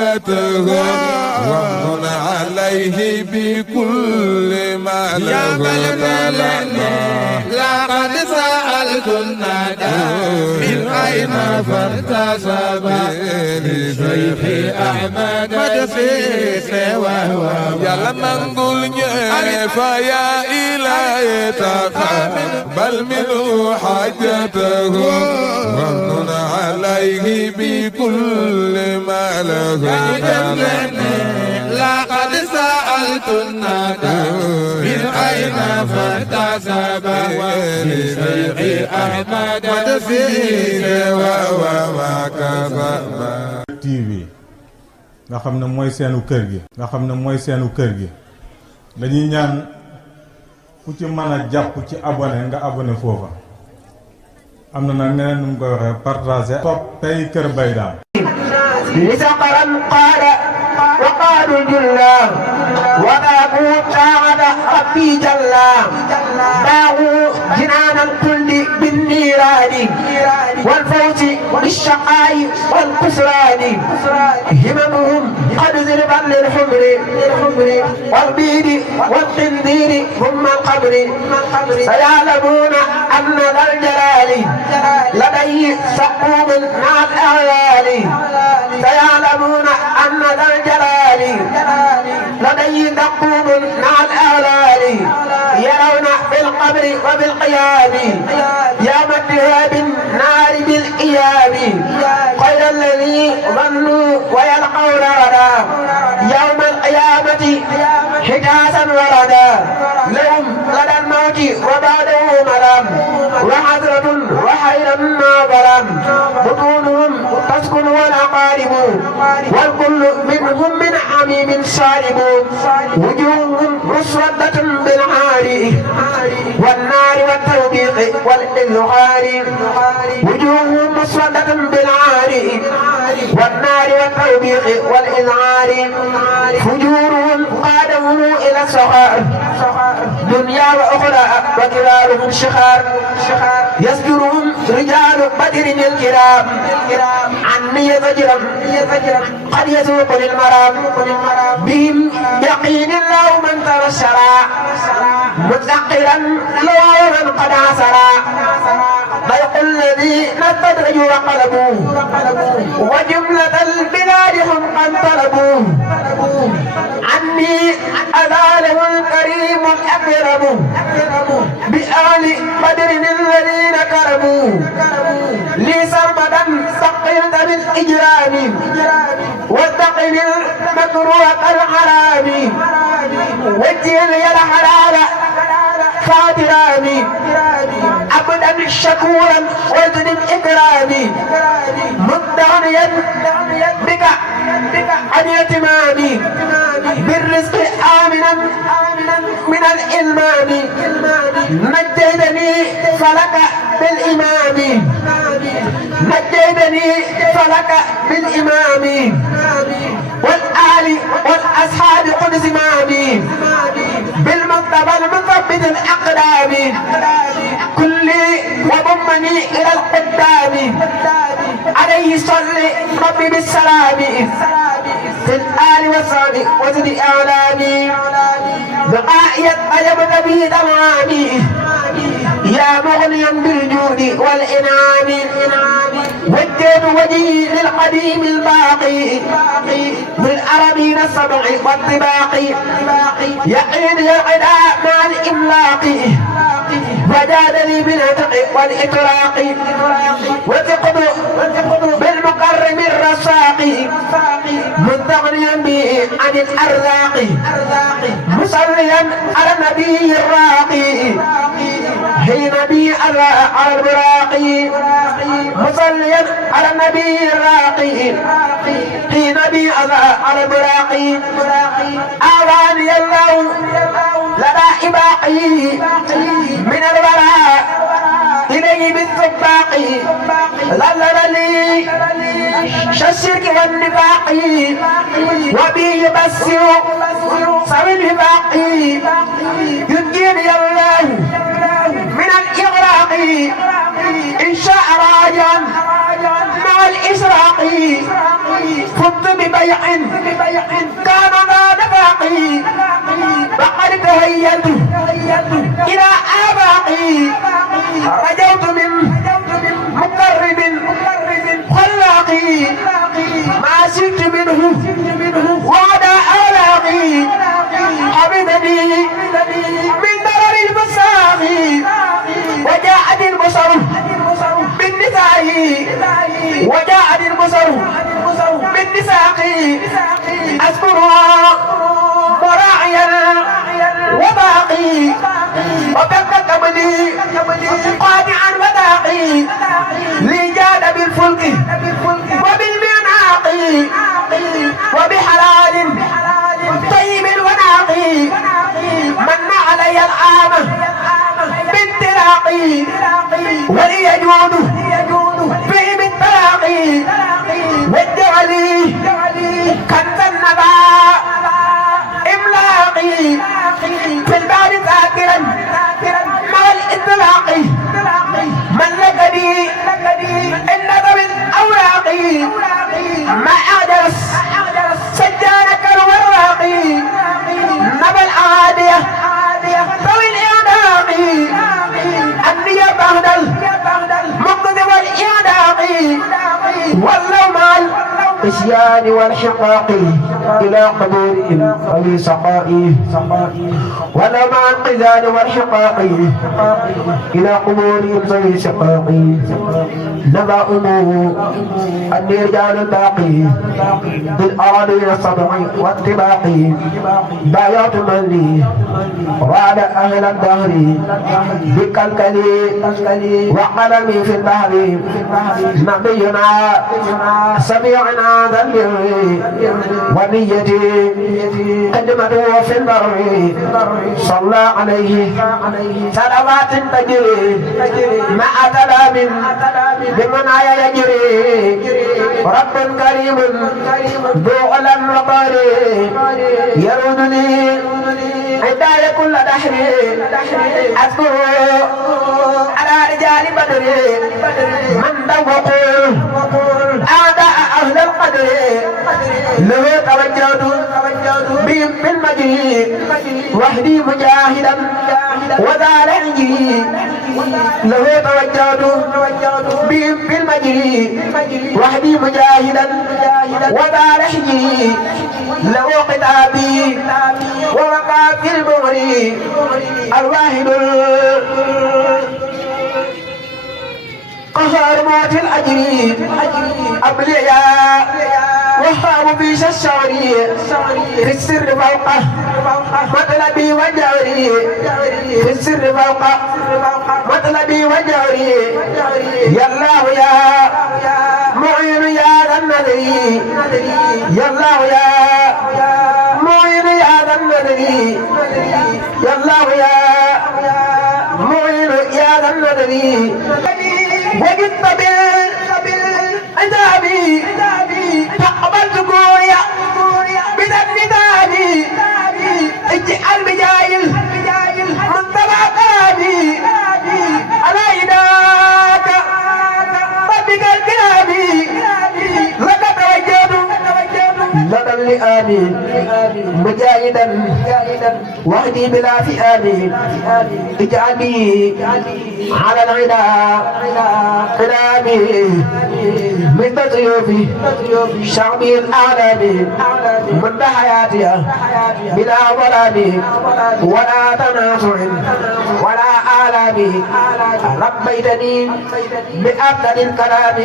حاجته وامن عليه بكل ما له لقد سألت الندى من أين فارتسب لشيخ أحمد مدسيس وهو يلا منقول فيا إلهي تقبل منه حاجته وامن عليه بكل ما له لقد سألت الندى من أين فارتسب لشيخ أحمد مدسيس وهو TV nga xam ne mooy seenu kër gi dañuy ñaan ku ci mën a jàpp ci abonné nga abonné foofa am na nag neneen nu mu koy waxee partagé toppay Kër Mbaye Dame li saqaran qaala wa qaalu julla wa baabu taa'ata rabbi jalla baabu jinaanan kulli bin niiraani wal fawzi بالشقاء والخسران هممهم قد زربت للحمر والبيد والخنزير ثم القبر سيعلمون أن ذا الجلال لديه سقوم مع الأعلال سيعلمون أن ذا الجلال لديه سقوم مع الأعلال يرون بالقبر وبالقيام يوم اتهاب النار بالقيام خير الذي ظنوا ويلقون غدا يوم القيامة حجازا وردا لهم لدى الموت وبعده ملام وحسرة وحيرا ما ظلم بطونهم تسكن والأقارب والكل منهم من حميم شارب وجوههم مسودة بالعار والنار والتوبيق والإذعار وجوههم مسودة بالعار والنار والتوبيق والإذعار فجورهم قادهم إلى السخار دنيا وأخرى وكبارهم شخار يسجرهم رجال بدر الكرام عني زجرا قد يسوق للمرام بهم يقين الله من تبشرا متأخرا لو من قد عسرا ضيق الذي نستدرج وقلبوا وجملة البلاد هم قد طلبوا عني أذاله الكريم الأكرم بآل بدر الذين كرموا لي سرمدا ثقلت بالإجرام واستقل المكروه الحرام وجه لي الحلال فاترامي أبدا شكورا وزن الإكرام مدعنيا بك عن يتمامي بالرزق آمنا من الإلمام نجيتني فلك بالإمام نجيتني فلك بالإمام والآل والأصحاب قد زمامي بالمصطفى المثبت الأقدام كلي وضمني إلى القدام عليه صلي ربي بالسلام في الآل والصحب وزد أعلامي بقائية أجب نبي دمامي يا مغنيا بالجود والإنعام وجهت وجهي للقديم الباقي بالأربين السبع والطباق يقين العداء مع الإملاق وجادني بالعتق والإطراق وثقت بالمكرم الرساق مستغنيا به عن الأرزاق مصليا على النبي الراقي حين بي على البراقي مصليا على النبي الراقي حين بي على البراقي أواني الله لدى إباقي من الوراء إليه بالسباق ظلل لي الشرك والنفاق وبي يبسر سوي النفاق ينجيني الله من الإغراق إن شاء راجا ما مع الإشراق فض ببيع كان ذا نفاق فقد تهيأت إلى آباقي رجوت من مقرب خلاقي ما شئت منه وعدا آلاقي حمدني من درر الفساق وجاءت البصر بالنساء وجاءت البصر بالنساق أذكر مراعيا وباقي وبكت قبلي قاطعا وداقي لي جاد بالفلك وبالمناق وبحلال طيب وناقي من علي العام بانطلاقي ولي يجود به بالتلاقي واجعلي كنز النبا املاقي في البعد ذاكرا مع الاطلاق ملكني النظر الاوراق ما اعجز سجانك الوراقي نبى العاديه ذوي الاعناق اني بعد المقد والاعناق والله مع العصيان والحقاق الى قبورهم وفي سقائي ولو مع القذان والحقاق الى قبورهم وفي سقائي نبأهم اني رجال باقي بالاراضين السبع والطباق بايعت من لي وعد اهل الدهر بكلكلي وقلمي في البحر نبينا سميعنا ذا البر ونيتي خدمته في البر صلى عليه صلوات تجري مع سلام بمنايا يجري رب كريم ذو علم وقار يرودني هدايا كل دحر اذكر على رجال بدر من دوقوا اعداء اهل القدر له توجهت بهم بالمجيء وحدي مجاهدا وذا لعجي له توجهت بهم بالمجيء وحدي مجاهدا وذا لعجي له قتابي ووقع في البغر الواحد قهر موت الأجر أبلياء وهاب في الشعري في السر فوقه مطلبي وجعري في السر فوقه مطلبي وجعري يا الله يا معين يا ذا النذري يا الله يا معين يا ذا النذري يا الله يا معين يا ذا النذري وجدت بالعذابي فقبلت قويا بذنبي اجعل بجايل من طبقاتي على يداك ربك الكرامي لك توجهت لدى اللئام مجاهدا وحدي بلا فئام اجعلني على العدا قلامي مثل سيوفي شعبي الاعلامي من حياتي بلا ظلام ولا تنازع ولا آلام ربيتني بأفضل الكلام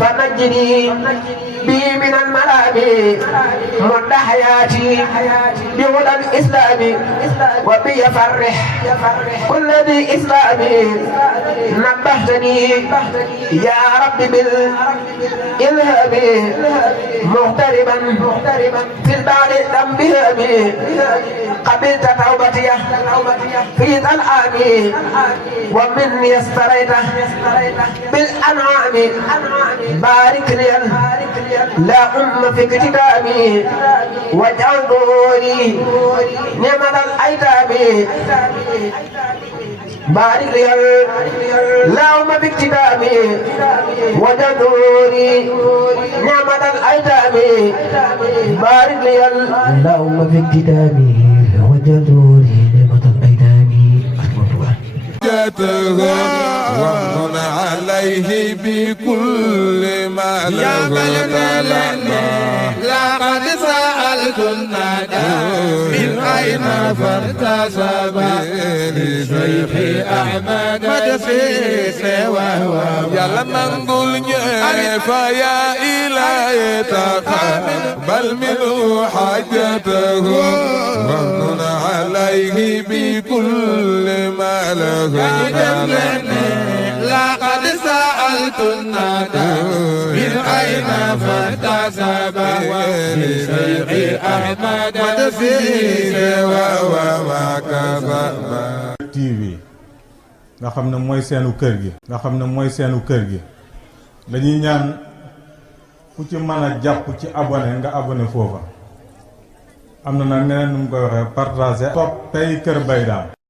فنجني بي من الملام من حياتي بهدى الإسلام وبي فرح كل ذي إسلام نبهتني يا رب بالإلهام مغتربا في البعد ذنبهم قبلت توبتي في ذا العام ومني استريت بالأنعام بارك لي لا أم في كتابي واجعل دوري نعمة الأيتام بارك لي اللهم باكتدامي وجدوري نعمة الأيتام بارك لي اللهم باكتدامي وجدوري نعمة الأيتام ومن عليه بكل ما له لقد سألت الندى من أين فارتسب لشيخ أحمد مدسيس وهو يا لما نقول فيا إلهي تقبل منه حاجته ومن عليه بكل ما له لقد سألت الندى من أين فارتسب لشيخ أحمد مدسيس وهو TV nga xam ne mooy seenu kër gi dañuy ñaan ku ci mën a jàpp ci abonné nga abonné foofa am na nag neneen nu mu koy waxee partager topp tey Kër Mbaye Dame